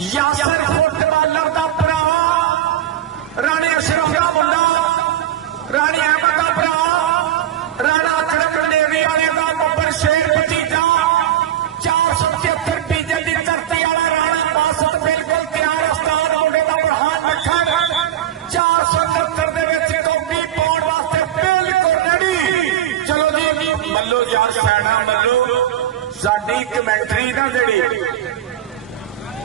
यासर footballer का भरा राणे अशरफ का मुंडा राणी अहमद का भरा राणा अकरम नेवी वाले का बब्बर शेर भतीजा 477 डीजल की धरती वाला राणा बासत बिल्कुल तैयार उस्ताद मुंडे का बुरहान लखन 469 कौमी पाउण वास्ते बिल्कुल रेडी। चलो जी मल्लो यार सैना मल्लो साडी कमेंटरी ना जी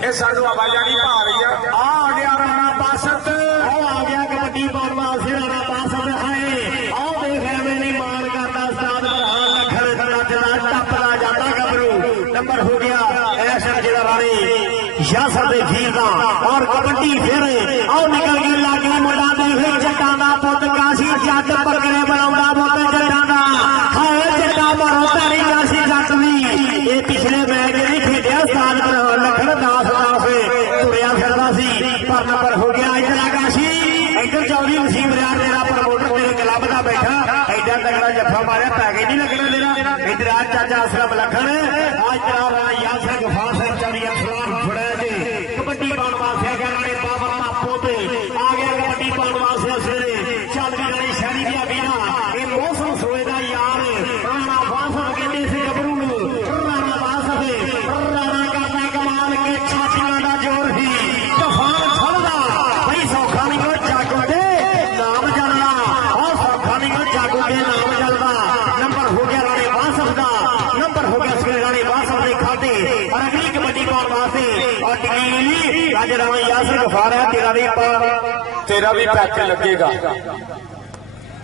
ये सानू आवाजा नहीं पा रही है। आ गया राणा बासत आ गया कबड्डी पाउण वास्ते राणा बासत है। आओ देख मेरी मान करता उस्ताद बुरहान लखन नचदा टपदा जाता गबरू नंबर हो गया ऐशर जिला राणी यासर दे वीर दा और कबड्डी फिर आओ निकल गई लागे मुंडा देख जट्टां दा पुੱਤ काशी जट बकरे बनाउंदा पुੱਤ जट्टां दा हाय जट्टां मारो तारी काशी जट दी ये पिछले मैच नहीं खेडिया उस्ताद बुरहान लखन दास तुरिया फिरदा सी पर नंबर हो गया इधर काशी इधर चौधरी वसीम रियाज तेरा प्रमोटर तेरे क्लब का बैठा ऐडा तगड़ा जफा मारिया पैकेज नहीं लगना तेरा इधर आज चाचा असलम लखन आज तेरा यासर गफार सिंह चौधरी असलाम फड़ा जी कबड्डी पाउण वास्ते राणे बाबर तापो ते आ गया कबड्डी पाउण वास्ते उसने चल भी राणी शहरी दी बीना ये मौसम सोए दा यार राणा बासत कहते सी गबरू नूं राणा बासत राणा करदा कमाल के छातियां दा जोर ही तूफान छलदा भाई सौखा नहीं को जागो दे नाम जलदा और सौखा नहीं को जागो दे नाम जलदा नंबर हो गया राणे बासत दा नंबर हो गया इसके राणे बासत दे खाते और अगली कबड्डी पाउण वास्ते और टिकली आज राणा यासर गफार है तेरा भी पैक लगेगा।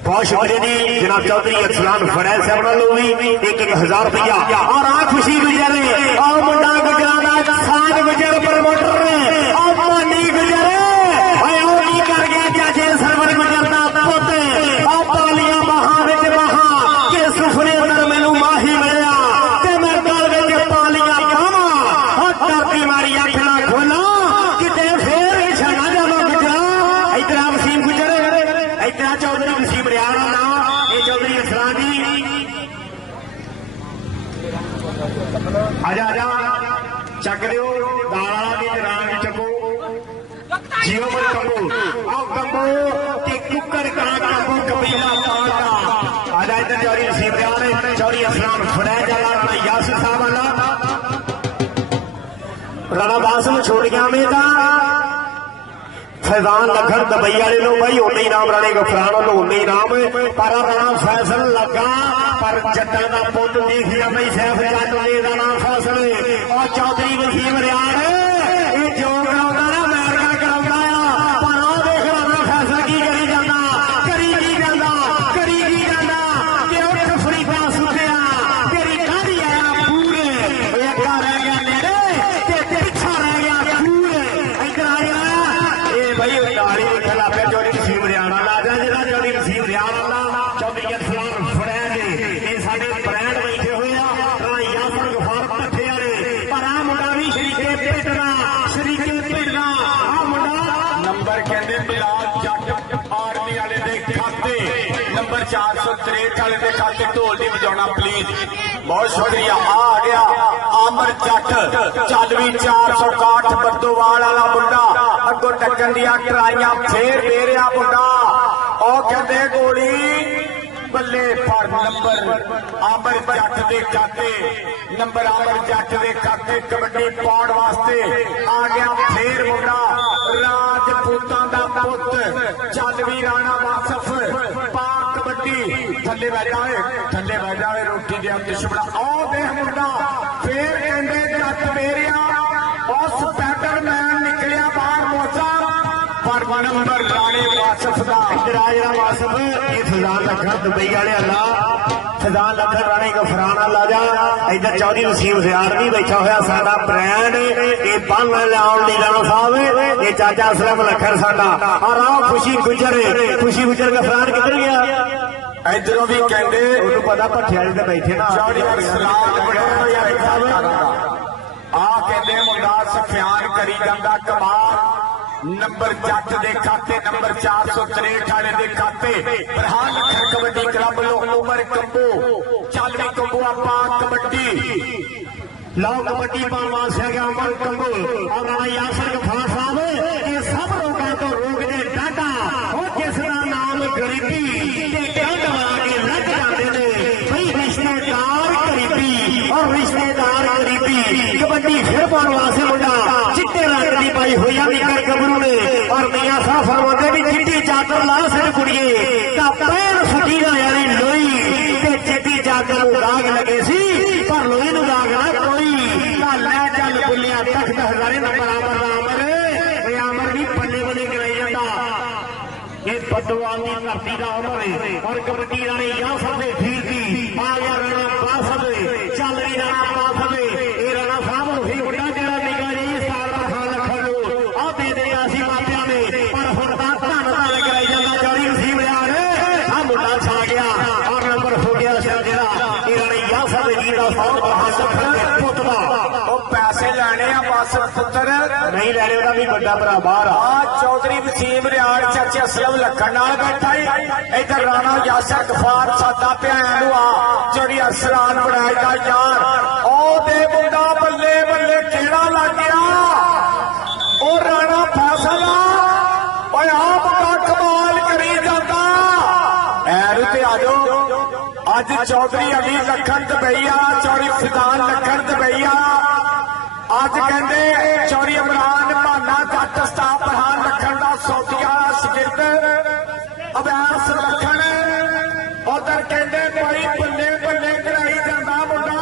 बहुत शुक्रिया जी जनाब चौधरी अरसलान फरैल साहब वालों भी 1-1000 रुपया और आ खुशी गुजर और मुंडा गुजरा का साथ गुजर प्रमोटर और मानी गुजर कर गया चाचे सरवर गुजर का पुत और पालियां बहा विच बहा के सुफरे अंदर मैनू माही मिलिया ते मैं गल विच पालियां पावा और धरती मारी अख ना खोला किते फेर निशाना जावा गुजरा इधर वसीम गुजर इधर चौधरी वसीम रियाज नाम ये चौधरी असलान जी आजा आजा चक लियो दाला की जरान चको जियो मत कंबो आओ कंबो कि कुकर का कंबो कबीला पाटा आजा इधर चौधरी वसीम रियाज चौधरी असलान फड़ा जाला राणा यासर साहब वाला राणा बासत छोड़िया में था फैजान लखन दबई वाले लोग भाई उन्ने नाम राणे गफरान वालों उन्ने नाम पर राणा फैसल लगा पर जट्टां दा पुੱਤ देख लिया भाई सैफ जट वाले दा नाम फैसल और चौधरी वसीम रियाज ये जो कराउंदा ना अमेरिका कराउंदा पर आ देख राणा फैसल की करी जांदा कि उठ फरीदा सुखिया तेरी कादी आया पूरे एक रह गया नेड़े ते पिछा रह गया पूरे इधर आ गया ये भाई उतारी खला पे चौधरी वसीम रियाज वाला आजा जिहड़ा चौधरी वसीम रियाज वाला चौधरी असलान फड़ा जी ये साडे ब्रांड बैठे हुए आ राणा यासर गफार पट्ठे वाले पर आ मुंडा भी शरीके पेटना आ मुंडा नंबर कहते बिलाल जट आर्मी वाले दे खाते नंबर 463 वाले दे खाते ढोल नहीं बजाना प्लीज। बहुत शुक्रिया। आ गया आमर जट चल भी 461 बद्दोवाल वाला मुंडा अगों टक्कन दिया ट्राइयां फेर दे रहा मुंडा और कहते गोली बल्ले पर नंबर आमर जट दे खाते नंबर आमर जट दे खाते कबड्डी पाउण वास्ते आ गया फेर मुंडा राजपूतां दा पुੱਤ चल भी राणा वासफ पा कबड्डी थले बह जाए रोटी दे दुश्मना आओ देख मुंडा फेर कहंदे जट मेरिया और स्पाइडरमैन निकलिया बाहर मोचा पर नंबर राणे वासफ दा इधर आ जरा वासफ ये फैजान लखन दुबई वाले अल्लाह फैजान लखन राणे गफरान वाला जा इधर चौधरी वसीम रियाज भी बैठा होया साडा ब्रांड ये बन लाउन दी राणा साहब ये चाचा असलम लखन साडा और आओ खुशी गुजर गफरान किधर गया इधरों भी कहते उन्होंने पता भट्ठे वाले ते बैठे ना आ कहते मुंडा सफियान करी जांदा कमाल नंबर जट दे खाते नंबर 463 वाले दे खाते बुरहान लखन कबड्डी क्लब लो उमर कंबो चल भी कंबो आपा कबड्डी ਲਓ ਕਬੱਡੀ ਪਾਉਣ ਗਿਆ ਅਮਨ ਕੰਬੂ ਔਰ ਰਾਣਾ ਯਾਸਰ ਗਫਾਰ ਸਾਹਿਬ ਇਹ ਸਭ ਲੋਕਾਂ ਤੋਂ ਰੋਕਦੇ ਡਾਟਾ ਉਹ ਜਿਸ ਦਾ ਨਾਮ ਗਰੀਬੀ ਤੇ ਕੰਧ ਵਾ ਕੇ ਲੱਗ ਜਾਂਦੇ ਨੇ ਬਈ ਰਿਸ਼ਤੇਦਾਰ ਗਰੀਬੀ ਔਰ ਰਿਸ਼ਤੇਦਾਰ ਗਰੀਬੀ ਕਬੱਡੀ ਫਿਰ ਪਾਉਣ ਵਾਸਤੇ ਮੁੰਡਾ ਚਿੱਟੇ ਰੰਗ ਦੀ ਪਾਈ ਹੋਈ ਆ ਨਿੱਕਰ ਗੱਭਰੂ ਨੇ ਔਰ ਮੀਆਂ ਸਾਹਿਬ ਫਰਮਾਉਂਦੇ ਵੀ ਚਿੱਟੀ ਚਾਦਰ ਲਾ ਸਿਰ ਕੁੜੀਏ ਤਾਂ ਪੈਰ ਫੁੱਟੀ ਨਾ ਯਾਰੀ ਲੋਈ ਤੇ ਚਿੱਟੀ ਚਾਦਰ ਨੂੰ ਦਾਗ ਲੱਗੇ ਸੀ ਪਰ ਲੋਈ ਨੂੰ ਦਾਗ ਨਾ ਕੋਈ ਤਾਂ ਲੈ ਚੱਲ ਬੁੱਲਿਆ ਤਖਤ ਹਜ਼ਾਰੇ ਦਾ ਬਰਾਬਰ ਆਮਰ ਇਹ ਆਮਰ ਵੀ ਪੱਲੇ ਬੱਲੇ ਕਰਾਈ ਜਾਂਦਾ ਇਹ ਬਦਵਾਲ ਦੀ ਧਰਤੀ ਦਾ ਅਮਰ ਹੈ ਔਰ ਕਬੱਡੀ ਰਾਣੀ ਯਾਸਰ ਦੇ ਵੀਰ ਦੀ ਆ ਗਿਆ ਰਾਣਾ ਬਾਸਦ ਚੱਲ ਰਹੀ ਰਾਣਾ ਬਾਸਦ ਇਹ ਰਾਣਾ ਸਾਹਿਬ ਨੂੰ ਹੀ ਮੁੰਡਾ ਜਿਹੜਾ ਨਿਕਾ ਜੀ ਸਾਲ ਦਾ ਲੱਖਾਂ ਨੂੰ ਆ ਦੇ ਦਿਆ ਸੀ ਮਾਪਿਆਂ ਨੇ ਪਰ ਹੁਣ ਤਾਂ ਧੰਨ ਕਰਾਈ ਜਾਂਦਾ ਜਾਰੀ ਨਸੀਬ ਯਾਰ ਆ ਮੁੰਡਾ ਛਾ ਗਿਆ ਔਰ ਨੰਬਰ ਹੋ ਗਿਆ ਜਿਹੜਾ ਇਹ ਰਾਣੀ ਯਾਸਰ ਦੇ ਵੀਰ ਦਾ ਸਾਲ ਦਾ ਪੁੱਤ ਦਾ ਉਹ ਪੈਸੇ ਲੈਣੇ ਆ ਬਸ ਪੁੱਤਰ ਨਹੀਂ ਲੈਣੇ ਉਹਦਾ ਵੀ ਵੱਡਾ ਭਰਾ ਬਾਹਰ ਆ ਚੌਧਰੀ ਵਸੀਮ ਰਿਆੜ ਚਾਚੇ ਅਸਲਮ ਲੱਖਣ ਨਾਲ ਬੈਠਾ ਹੀ ਇਧਰ ਰਾਣਾ ਯਾਸਰ ਗਫਾਰ ਸਾਦਾ ਭੈਣ ਨੂੰ ਆ ਜਿਹੜੀ ਅਸਲਾਨ ਬਣਾਇਦਾ ਯਾਰ ਉਹ ਦੇ ਮੁੰਡਾ ਬੱਲੇ ਬੱਲੇ ਕਿਹੜਾ ਲੱਗ ਗਿਆ ਉਹ ਰਾਣਾ ਫੈਸਲ ਓਏ ਆ ਮੁੰਡਾ ਕਮਾਲ ਕਰੀ ਜਾਂਦਾ ਐਰੂ ਤੇ ਆ ਜਾਓ ਅੱਜ ਚੌਧਰੀ ਅਲੀ ਲੱਖਣ ਦਬਈਆ ਚੌਧਰੀ ਫਿਦਾਨ ਲੱਖਣ ਦਬਈਆ ਅੱਜ ਕਹਿੰਦੇ ਚੌਧਰੀ ਇਮਰਾਨ ਭਾਨਾ ਜੱਟ ਸਟਾਫ ਪ੍ਰਧਾਨ ਲੱਖਣ ਦਾ ਸੌਦੀਆ ਸ਼ਗਿਰਦ ਅਬਿਆਸ ਲੱਖਣ ਉਧਰ ਕਹਿੰਦੇ ਭਾਈ ਬੱਲੇ ਬੱਲੇ ਕਰਾਈ ਜਾਂਦਾ ਮੁੰਡਾ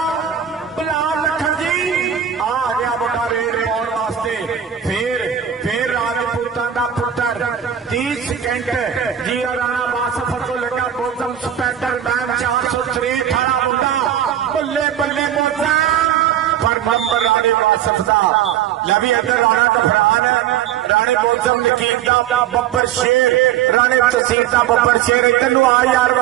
ਬਲਾਲ ਲੱਖਣ ਜੀ ਆ ਗਿਆ ਮੁੰਡਾ ਰੇਡ ਪਾਉਣ ਵਾਸਤੇ ਫੇਰ ਰਾਜਪੂਤਾਂ ਦਾ ਪੁੱਤਰ 30 ਸਕਿੰਟ ਜੀ ਰਾਣਾ ਬਾਸਫਰ ਤੋਂ ਲੱਗਾ ਮੌਸਮ ਸਪੈਂਡਰ ਮੈਨ 463 ਵਾਲਾ ਮੁੰਡਾ ਬੱਲੇ ਬੱਲੇ ਮੋਜਾ ਪਰ ਨੰਬਰ ਰਾਣੇ ਵਾਸਫ ਦਾ ਲੈ ਵੀ ਇੱਧਰ ਰਾਣਾ ਗਫਰਾਨ ਰਾਣੇ ਮੌਸਮ ਨਕੀਰ ਦਾ ਬੱਬਰ ਸ਼ੇਰ ਰਾਣੇ ਤਸੀਰ ਦਾ ਬੱਬਰ ਸ਼ੇਰ ਇੱਧਰ ਨੂੰ ਆ ਯਾਰ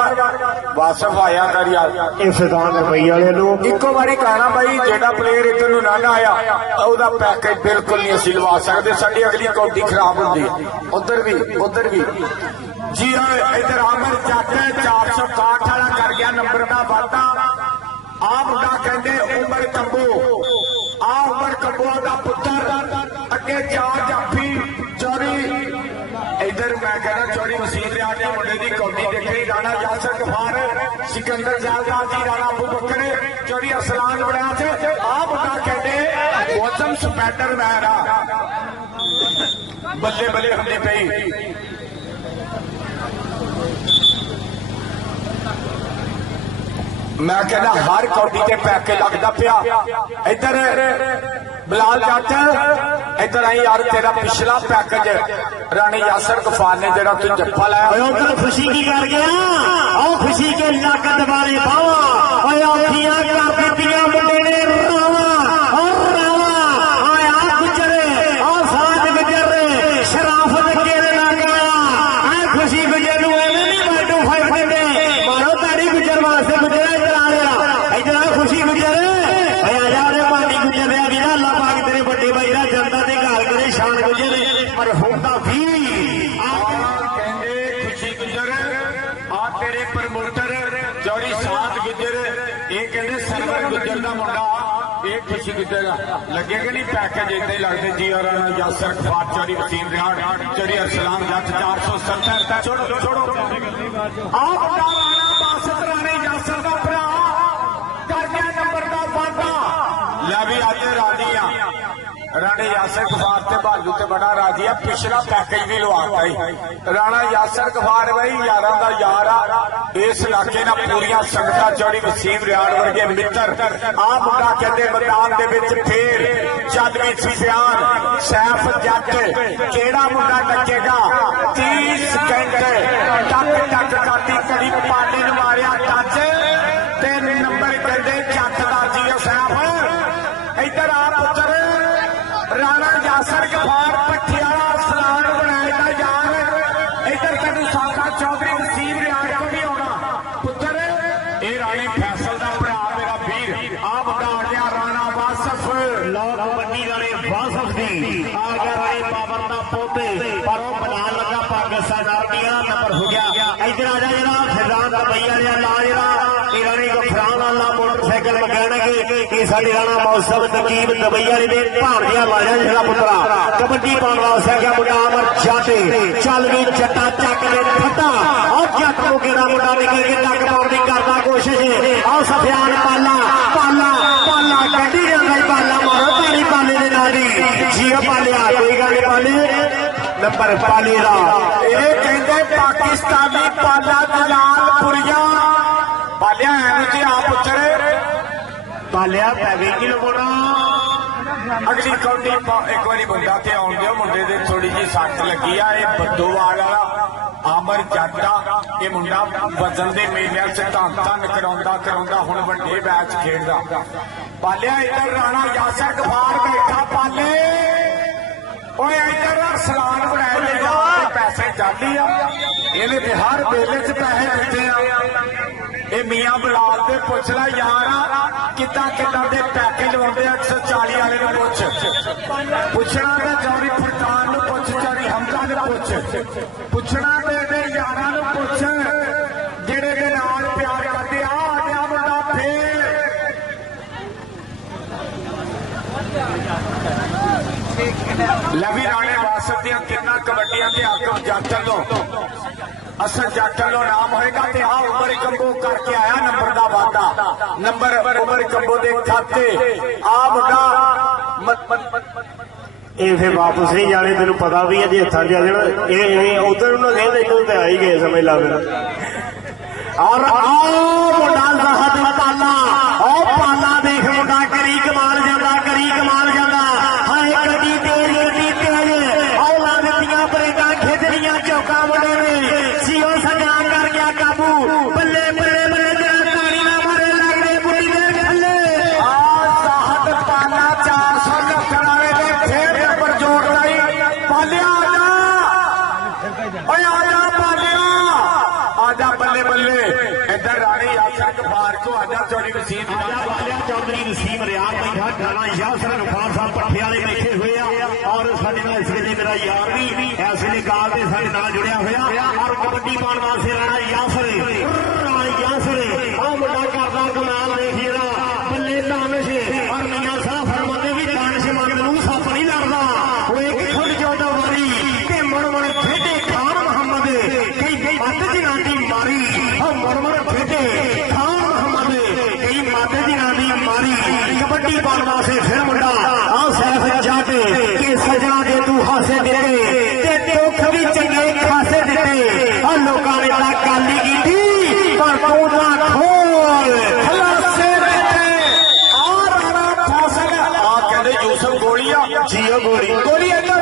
ਵਾਸਫ ਆਇਆ ਕਰ ਯਾਰ ਇਹ ਫਿਦਾਨ ਰੁਪਈ ਵਾਲੇ ਨੂੰ ਇੱਕੋ ਵਾਰੀ ਕਹਿਣਾ ਬਾਈ ਜਿਹੜਾ ਪਲੇਅਰ ਇੱਧਰ ਨੂੰ ਨਾ ਆਇਆ ਉਹਦਾ ਪੈਕੇਜ ਬਿਲਕੁਲ ਨਹੀਂ ਅਸੀਂ ਲਵਾ ਸਕਦੇ ਸਾਡੀ ਅਗਲੀ ਕੌਡੀ ਖਰਾਬ ਹੁੰਦੀ ਉਧਰ ਵੀ ਜੀ ਇੱਧਰ ਆਮਰ ਜੱਟ 461 ਵਾਲਾ ਕਰ ਗਿਆ ਨੰਬਰ ਦਾ ਵਾਧਾ ਆ ਮੁੰਡਾ ਕਹਿੰਦੇ ਉਮਰ ਕੰਬੋ ਦਾ ਪੁੱਤਰ ਅੱਗੇ ਚਾਰ ਜਾਫੀ ਚੌਰੀ ਇਧਰ ਮੈਂ ਕਹਿੰਦਾ ਚੌਰੀ ਵਸੀਮ ਰਿਆੜ ਦੇ ਮੁੰਡੇ ਦੀ ਕੌਡੀ ਦੇਖੀ ਰਾਣਾ ਯਾਸਰ ਗਫਾਰ ਸਿਕੰਦਰ ਜਾਲਦਾਰ ਜੀ ਰਾਣਾ ਅਬੂ ਬਕਰ ਚੌਰੀ ਅਸਲਾਨ ਬਣਿਆ ਤੇ ਆ ਮੁੰਡਾ ਕਹਿੰਦੇ ਮੌਸਮ ਸਪੈਂਡਰ ਮੈਨ ਆ ਬੱਲੇ ਬੱਲੇ ਹੁੰਦੀ ਪਈ ਮੈਂ ਕਹਿੰਦਾ ਹਰ ਕੌਡੀ ਤੇ ਪੈਕੇ ਲੱਗਦਾ ਪਿਆ ਇੱਧਰ ਬਲਾਲ ਜੱਟ ਇੱਧਰ ਆਈ ਯਾਰ ਤੇਰਾ ਪਿਛਲਾ ਪੈਕੇਜ ਰਾਣੀ ਯਾਸਰ ਗਫਾਰ ਨੇ ਜਿਹੜਾ ਤੂੰ ਜੱਫਾ ਲਾਇਆ ਓਏ ਉਧਰ ਖੁਸ਼ੀ ਕੀ ਕਰ ਗਿਆ ਆਓ ਖੁਸ਼ੀ ਕੇ ਲਾਗਤ ਵਾਲੇ ਬਾਵਾ ਓਏ ਔਖੀਆਂ ਕਰ ਦਿੱਤੀਆਂ ਮੁੰਡੇ ਨੇ ਰਾਵਾ ਆਇਆ ਗੁਜਰੇ ਆ ਸਾਜ ਗੁਜਰੇ ਸ਼ਰਾਫਤ ਕੇਰੇ ਲੱਗ ਗਿਆ ਆ ਖੁਸ਼ੀ ਗੁਜਰ ਨੂੰ ਐਵੇਂ ਨਹੀਂ ਬਾਟੂ ਫਾਈਟ ਦਿੰਦੇ ਮਾਰੋ ਤਾੜੀ ਗੁਜਰ ਵਾਸਤੇ ਗੁਜਰਾ ਇੱਧਰ ਆ ਖੁਸ਼ੀ ਗੁਜਰ ਓਏ ਆ ਜਾ ਰੇ ਪਾਣੀ ਗੁਜਰ ਆ ਵੀਰਾ ਅੱਲਾ ਪਾਕ ਤੇਰੇ ਵੱਡੇ ਭਾਈ ਦਾ ਜਨਤਾ ਦੇ ਘਰ ਕਰੇ ਸ਼ਾਨ ਗੁਜਰ ਪਰ ਹੁੰਦਾ ਵੀ ਕਹਿੰਦੇ ਖੁਸ਼ੀ ਗੁਜਰ ਆ ਤੇਰੇ ਪ੍ਰਮੋਟਰ ਚੌੜੀ ਸਾਧ ਗੁਜਰ ਇਹ ਕਹਿੰਦੇ ਸਰਵਰ ਗੁਜਰ ਦਾ ਮੁੰਡਾ ਇਹ ਖੁਸ਼ੀ ਗੁਜਰ ਲੱਗੇ ਕਿ ਨਹੀਂ ਪੈਕੇਜ ਇੱਥੇ ਲੱਗਦੇ ਜੀ ਔਰ ਯਾਸਰ ਗਫਾਰ ਚੌੜੀ ਵਸੀਮ ਰਿਆੜ ਚੌੜੀ ਅਰਸਲਾਨ ਜੱਟ 470 ਛੋੜੋ ਆ ਮੁੰਡਾ ਰਾਣਾ ਬਾਸਤ ਰਾਣੇ ਯਾਸਰ ਦਾ ਭਰਾ ਕਰ ਗਿਆ ਨੰਬਰ ਦਾ ਵਾਧਾ ਲੈ ਵੀ ਅੱਜ ਰਾਜੀ ਆ ਰਾਣੇ ਯਾਸਰ ਗਫਾਰ ਤੇ ਬਾਜੂ ਤੇ ਬੜਾ ਰਾਜੀ ਆ ਪਿਛਲਾ ਪੈਕੇਜ ਵੀ ਲਵਾਤਾ ਹੀ ਰਾਣਾ ਯਾਸਰ ਗਫਾਰ ਬਈ ਯਾਰਾਂ ਦਾ ਯਾਰ ਆ ਇਸ ਇਲਾਕੇ ਨਾਲ ਪੂਰੀਆਂ ਸੰਗਤਾਂ ਚੌੜੀ ਵਸੀਮ ਰਿਆੜ ਵਰਗੇ ਮਿੱਤਰ ਆ ਮੁੰਡਾ ਕਹਿੰਦੇ ਮੈਦਾਨ ਦੇ ਵਿੱਚ ਫੇਰ ਜਦਵੀ ਸੁਫਿਆਨ ਸੈਫ ਜੱਟ ਕਿਹੜਾ ਮੁੰਡਾ ਟੱਕੇਗਾ 30 ਸਕਿੰਟ ਟੱਕ ਕਰਦੀ ਘੜੀ ਪਾਣੀ ਨੂੰ ਮਾਰਿਆ ਟੱਚ ਤੇ ਨੰਬਰ ਕਹਿੰਦੇ ਜੱਟ ਦਾ ਜੀ ਸੈਫ ਇੱਧਰ ਆ ਪੁੱਤਰ ਰਾਣਾ ਯਾਸਰ ਗਫਾਰ ਪੱਠਿਆਲਾ ਸਲਾਨ ਬਣਾਏਗਾ ਯਾਰ ਇੱਧਰ ਤੈਨੂੰ ਸਾਡਾ ਚੌਧਰੀ ਵਸੀਮ ਰਿਆੜ ਕੋ ਵੀ ਆਉਣਾ ਪੁੱਤਰ ਇਹ ਰਾਣੇ ਫੈਸਲ ਦਾ ਭਰਾ ਮੇਰਾ ਵੀਰ ਆ ਮੁੰਡਾ ਆ ਗਿਆ ਰਾਣਾ ਵਾਸਫ ਲਓ ਕਬੱਡੀ ਰਾਣੇ ਵਾਸਫ ਦੀ ਆ ਗਿਆ ਰਾਣੇ ਬਾਬਰ ਦਾ ਪੋਤੇ ਪਰ ਉਹ ਬਣਾਉਣ ਲੱਗਾ ਪਾਕਿਸਤਾਨ ਆਰਮੀਆਂ ਨੰਬਰ ਹੋ ਗਿਆ ਇੱਧਰ ਆ ਜਾ ਜਿਹੜਾ ਫਿਜ਼ਾਨ ਦਾ ਬਈਆ ਜਿਹਾ ਲਾ ਜਿਹੜਾ ਇਹ ਰਾਣੇ ਗਫਰਾਨ ਵਾਲਾ ਮੋਟਰਸਾਈਕਲ ਮਕੈਨਿਕ कि साडे राणा मौसम नकीब दुबई वाले ने भाणजिया लाया जिहड़ा पुत्रा कबड्डी पाउण वास्ते आ गया मुंडा अमर जट चल भी जट्टा चक दे फटा और जट मोगे दा मुंडा निकल के टक पाउण दी करदा कोशिश और सफियान पाला पाला पाला कड्डी जांदा पाला मारो ताड़ी पाले दे नाल दी जियो पालिया कोई गल नहीं पाले नंबर पाले दा ਇਹ ਕਹਿੰਦੇ ਪਾਕਿਸਤਾਨੀ ਪਾਲਾ ਦਲਾਲਪੁਰੀਆ ਪਾਲਿਆ ਐਵੇਂ ਤੇ ਆ ਪੁੱਤਰ पालिया पै गई कि लमोना ਅਗਲੀ ਕੌਡੀ ਇੱਕ ਵਾਰੀ ਮੁੰਡਾ ਤੇ ਆਉਣ ਦਿਓ ਮੁੰਡੇ ਦੇ ਥੋੜੀ ਜੀ ਸੱਟ ਲੱਗੀ ਆ ਇਹ ਬੱਦੋਵਾਲ ਵਾਲਾ ਆਮਰ ਜੱਟਾ ਇਹ ਮੁੰਡਾ ਵਜ਼ਨ ਦੇ ਮੇਲਿਆਂ 'ਚ ਧੰਨ ਕਰਾਉਂਦਾ ਹੁਣ ਵੱਡੇ ਮੈਚ ਖੇਡਦਾ ਪਾਲਿਆ ਇੱਧਰ ਰਾਣਾ ਯਾਸਰ ਗਫਾਰ ਬੈਠਾ ਪਾਲੇ ਓਏ ਇੱਧਰ ਸਲਾਨ ਬਣਾਏ ਲੈ ਜਾ ਪੈਸੇ ਜਾਲੀ ਆ ਇਹਨੇ ਤੇ ਹਰ ਵੇਲੇ 'ਚ ਪੈਸੇ ਦਿੱਤੇ ਆ ਇਹ ਮੀਆਂ ਬਲਾਲ ਦੇ ਪੁੱਛ ਲੈ ਯਾਰ ਕਿੱਦਾਂ ਦੇ ਪੈਕੇਜ ਆਉਂਦੇ 140 ਵਾਲੇ ਨੂੰ ਪੁੱਛਣਾ ਤੇ ਜੌਰੀ ਫਰਕਾਨ ਨੂੰ ਪੁੱਛ ਚਾਰੀ ਹਮਜ਼ਾ ਨੂੰ ਪੁੱਛਣਾ ਤੇ ਇਹਦੇ ਯਾਰਾਂ ਨੂੰ ਪੁੱਛ ਜਿਹੜੇ ਦੇ ਨਾਲ ਪਿਆਰ ਕਰਦੇ ਆ ਗਿਆ ਮੁੰਡਾ ਫੇਰ ਲਵੀ ਰਾਣੇ ਵਾਸਤ ਦੀਆਂ ਕਿੰਨਾ ਕਬੱਡੀਆਂ ਤੇ ਆਕਮ ਜੱਟ ਵੱਲੋਂ ਅਸਲ ਜੱਟ ਵੱਲੋਂ ਨਾਮ ਹੋਏਗਾ ਤੇ ਆ ਉਮਰ ਕੰਬੋ ਕਰਕੇ ਆਇਆ ਨੰਬਰ ਦਾ ਵਾਅਦਾ ਨੰਬਰ ਉਮਰ ਕੰਬੋ ਦੇ ਖਾਤੇ ਆ ਮੁੰਡਾ ਇਹ ਫੇ ਵਾਪਸ ਨਹੀਂ ਜਾਣੇ ਤੈਨੂੰ ਪਤਾ ਵੀ ਹੈ ਜੇ ਹੱਥਾਂ ਜਾ ਜਾਣਾ ਇਹ ਉਧਰ ਉਹਨਾਂ ਕਹਿੰਦੇ ਇੱਧਰ ਤੇ ਆ ਹੀ ਗਏ ਸਮਝ ਲਾ ਮੇਰਾ ਔਰ ਆਓ ਮੁੰਡਾ ਜ਼ਹਦ ਪਾਲਾ ਉਹ ਪਾਲਾ ਦੇਖ ਮੁੰਡਾ ਕਰੀ ਕਮਾਲ ਜਾਂਦਾ ਹਾਏ ਗੱਡੀ ਤੇਜ਼ ਆਉ ਲਾ ਦਿੱਤੀਆਂ ਬਰੇਕਾਂ ਖਿੱਚਣੀਆਂ ਚੌਕਾ ਮੁੰਡੇ ਨੇ ਸੀਓ ਸਜਾ ਕਰ ਗਿਆ ਕਾਬੂ ਬੱਲੇ ਜਿਹੜਾ ਤਾੜੀ ਨਾ ਮਾਰੇ ਲੱਗਦੇ ਬੁੱਢੀ ਦੇ ਥੱਲੇ ਆ ਜ਼ਹਦ ਪਾਲਾ 490 ਵਾਲੇ ਦੇ ਫੇਰ ਨੰਬਰ ਜੋੜ ਲਈ ਪਾਲਿਆ ਓਏ ਆ ਜਾ ਪਾਲਿਆ ਆ ਜਾ ਬੱਲੇ ਇੱਧਰ ਰਾਣੀ ਯਾਸਰ ਗਫਾਰ ਕੋ ਆ ਜਾ ਚੌੜੀ ਵਸੀਮ आजा वालिया चौधरी नसीम रियाज बैठा गाना यासर गफार साहब पट्ठे वाले बैठे हुए आ और साडे नाल इस वेले मेरा यार भी इस वेले गाल ते साडे नाल जुड़िया होया और कबड्डी पाउण वास्ते राणा यासर आ मुंडा करदा कमाल देख जरा बल्ले दानिश और मियां साहब फरमाते भी दानिश मंगद नूं सप नहीं लड़दा ओ एक खुद 14 वारी ते मुड़ खेडे खान मोहम्मद कई मत जिनां दी मारी ओ मुड़ खेडे खान मोहम्मद कई मत जिनां दी मारी कबड्डी पाउण वास्ते फिर मुंडा आ सैफ जट के सजना दे तू हासे दिते ते दुख भी चंगे खासे दिते आ लोकां ने ता गाली कीती पर तू ना खोल खलासे दिते ਆ ਰਾਣਾ ਫਾਸਲ ਆ ਕਹਿੰਦੇ ਯੂਸਫ ਗੋਲੀਆ जियो ਗੋਲੀ ਇੱਧਰ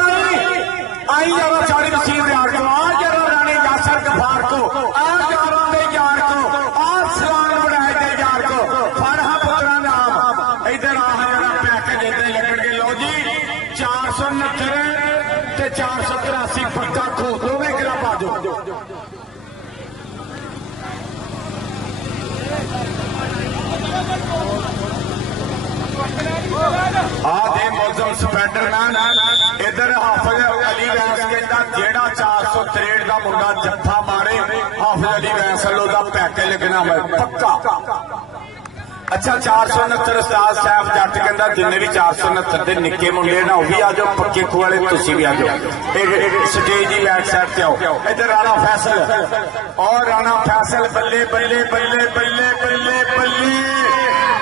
ਆਈ ਜਾਵਾ ਚਾਰੀ ਵਸੀਮ ਰਿਆੜ ਕੋ ਆ ਜਰਾ ਰਾਣੀ ਯਾਸਰ ਗਫਾਰ ਕੋ ਆ ਜਾਰਾਂ ਦੇ ਯਾਰ ਕੋ ਆ ਸਲਾਨ ਬਣਾਏ ਤੇ ਯਾਰ ਕੋ ਫੜਹਾ ਪੁੱਤਰਾਂ ਦਾ ਆਮ ਇੱਧਰ ਆ ਜਿਹੜਾ ਪੈਕੇਜ ਇੱਧਰ ਲੱਗਣਗੇ ਲਓ ਜੀ 469 ਤੇ 483 ਪੱਕਾ ਖੋ ਦੋਵੇਂ ਗਰਾ ਪਾ ਦਿਓ ਆ ਦੇ ਮੌਜ਼ਮ ਸਪੈਂਡਰਮੈਨ ਇਧਰ ਹਾਫਿਜ਼ ਅਲੀ ਵੈਸ ਕਹਿੰਦਾ ਜਿਹੜਾ 463 ਦਾ ਮੁੰਡਾ ਜੱਫਾ ਮਾਰੇ ਹਾਫਿਜ਼ ਅਲੀ ਵੈਸ ਵੱਲੋਂ ਦਾ ਪੈਕੇਜ ਲੱਗਣਾ ਮੈਂ ਪੱਕਾ ਅੱਛਾ 469 ਉਸਤਾਦ ਸਾਹਿਬ ਜੱਟ ਕਹਿੰਦਾ ਜਿੰਨੇ ਵੀ 469 ਦੇ ਨਿੱਕੇ ਮੁੰਡੇ ਨਾ ਉਹ ਵੀ ਆ ਜਾਓ ਪੱਕੇ ਖੂ ਵਾਲੇ ਤੁਸੀਂ ਵੀ ਆ ਜਾਓ ਇਹ ਸਟੇਜ ਦੀ ਬੈਕ ਸਾਈਡ ਤੇ ਆਓ ਇਧਰ ਰਾਣਾ ਫੈਸਲ ਔਰ ਰਾਣਾ ਫੈਸਲ ਬੱਲੇ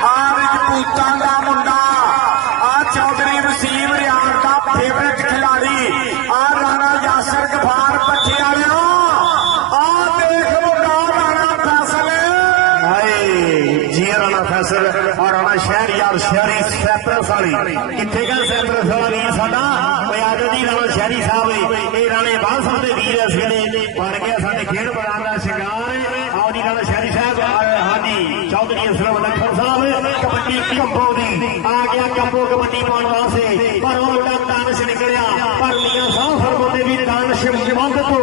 ਆ ਰਜਪੂਤਾਂ ਦਾ ਮੁੰਡਾ ਆ ਚੌਧਰੀ ਵਸੀਮ ਰਿਆੜ ਦਾ ਫੇਵਰੇਟ ਖਿਡਾਰੀ ਆ ਰਾਣਾ ਯਾਸਰ ਗਫਾਰ ਪੱਠੇ ਵਾਲਿਆ ਆ ਦੇਖ ਮੁੰਡਾ ਰਾਣਾ ਫੈਸਲ हाय जी राणा फैसल और राणा शहर शहरी सैप्रस वाली किथे गल सैप्रस वाला वीर साडा आजो जी राणा शहरी साहब ये राणे बाल साहब के वीर इस वेले बन गया साडे खेड मैदान का शिंगार आओ जी राणा शहरी साहब हाँ जी चौधरी असलम लखन साहब कबड्डी कंबो दी आ गया कंबो कबड्डी पाउण वास्ते पर वो दानिश निकलिया पर मियां साहब फरमाते भी दानिश मंद तो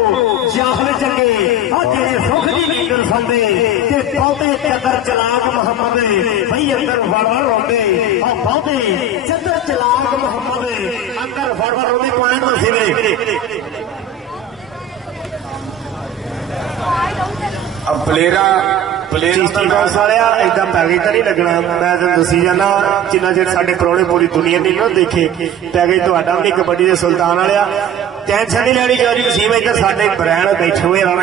जाहल चंगे जेड़े सुख दी नींद सौंदे ते बहुते चदर चलाक मोहम्मद भई अंदर फड़फड़ रोंदे और बहुते चदर चलाक मोहम्मद अंदर फड़फड़ रोंदे पॉइंट दसी अब प्लेयर ਚੀਸਤੀ ਬੌਸ ਵਾਲਿਆ ਏਦਾਂ ਪੈਕੇਜ ਤਾਂ ਨਹੀਂ ਲੱਗਣਾ। ਮੈਂ ਤਾਂ ਦੱਸੀ ਜਾਣਾ ਜਿੰਨਾ ਚਿਰ ਸਾਡੇ ਪ੍ਰਾਹੁਣੇ ਪੂਰੀ ਦੁਨੀਆ ਨਹੀਂ ਨਾ ਦੇਖੇ ਪੈਕੇਜ ਤੁਹਾਡਾ ਵੀ ਕਬੱਡੀ ਦੇ ਸੁਲਤਾਨ ਵਾਲਿਆ। ਟੈਨਸ਼ਨ ਨਹੀਂ ਲੈਣੀ ਚੌਧਰੀ ਵਸੀਮ ਇੱਧਰ ਸਾਡੇ ਬ੍ਰਾਂਡ ਬੈਠੇ ਹੋਏ ਰਾਣਾ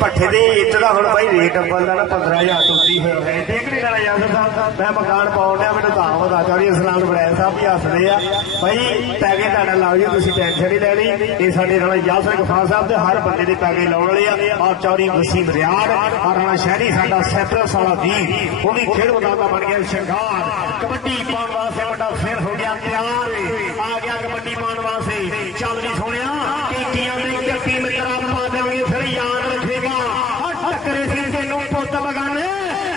ਭੱਠੇ ਦੀ ਇੱਟ ਦਾ ਹੁਣ ਬਾਈ ਰੇਟ ਅੱਬਲ ਦਾ ਨਾ 15,000 ਤੋਂ ਉੱਤੀ ਹੋਇਆ ਹੈ। ਦੇਖ ਨਹੀਂ ਲੈਣਾ ਯਾਰ ਸਾਹਿਬ ਮੈਂ ਮਕਾਨ ਪਾਉਣ ਡਿਆ ਮੈਨੂੰ ਤਾਂ ਵਧਾ ਚੌਧਰੀ ਇਸਲਾਮ ਬੜੈਲ ਸਾਹਿਬ ਵੀ ਹੱਸਦੇ ਆ ਬਾਈ ਪੈਕੇਜ ਤੁਹਾਡਾ ਲਾਓ ਜੀ ਤੁਸੀਂ ਟੈਨਸ਼ਨ ਨਹੀਂ ਲੈਣੀ। ਇਹ ਸਾਡੇ ਰਾਣਾ ਯਾਸਰ ਗਫਾਰ ਸਾਹਿਬ ਦੇ ਹਰ ਬੰਦੇ ਦੇ ਪੈਕੇਜ ਲਾਉਣ ਵਾਲੇ ਆ। ਔਰ ਚੌਧਰੀ ਵਸੀਮ ਰਿਆੜ ਔਰ ਰਾਣਾ ਸ਼ਹਿਰੀ ਸਾਡਾ ਸੈਪਰਸ ਵਾਲਾ ਵੀਰ ਉਹ ਵੀ ਖੇਡ ਮੈਦਾਨ ਦਾ ਬਣ ਗਿਆ ਸ਼ਿੰਗਾਰ। ਕਬੱਡੀ ਪਾਉਣ ਵਾਸਤੇ ਵੱਡਾ ਫਿਰ ਹੋ ਗਿਆ ਤਿਆਰ ਆ ਗਿਆ ਕਬੱਡੀ ਪਾਉਣ ਵਾਸਤੇ। ਚੱਲ ਵੀ ਸੋਹਣਿਆ ਟੀਕੀਆਂ ਦੇ ਜੱਟੀ ਮਿੱਤਰਾਂ ਪਾ ਦੇਵਾਂਗੇ ਫਿਰ ਯਾਦ ਰੱਖੇਗਾ ਟੱਕਰੇ ਸਿੰਘ ਤੈਨੂੰ ਪੁੱਤ ਬਗਾਨੇ